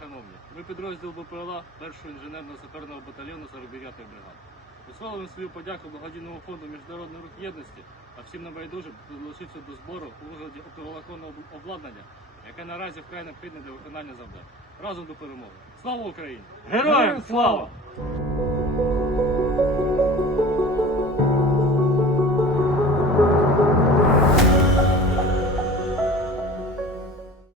шановні, ми підрозділ БПЛА 1-го інженерно-саперного батальйону 49-ї бригади. Висловлюємо свою подяку благодійному фонду Міжнародний рух єдності, а всім небайдужим долучився до збору у вигляді оптоволоконного обладнання, яке наразі вкрай необхідне для виконання завдань. Разом до перемоги. Слава Україні! Героям слава!